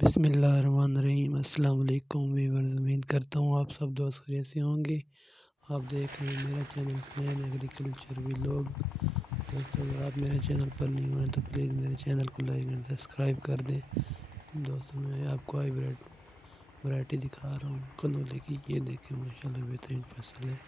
बिस्मिल्लाहिर्रहमानिर्रहीम। अस्सलाम वालेकुम व्यूअर्स, उम्मीद करता हूँ आप सब दोस्त खैरियत से होंगे। आप देख रहे हैं मेरा चैनल फैन एग्रीकल्चर व्लॉग। दोस्तों, अगर आप मेरे चैनल पर नहीं हुए तो प्लीज़ मेरे चैनल को लाइक एंड सब्सक्राइब कर दें। दोस्तों, मैं आपको हाइब्रिड वैरायटी दिखा रहा हूँ कनोली की। ये देखें, माशाल्लाह बेहतरीन फसल है।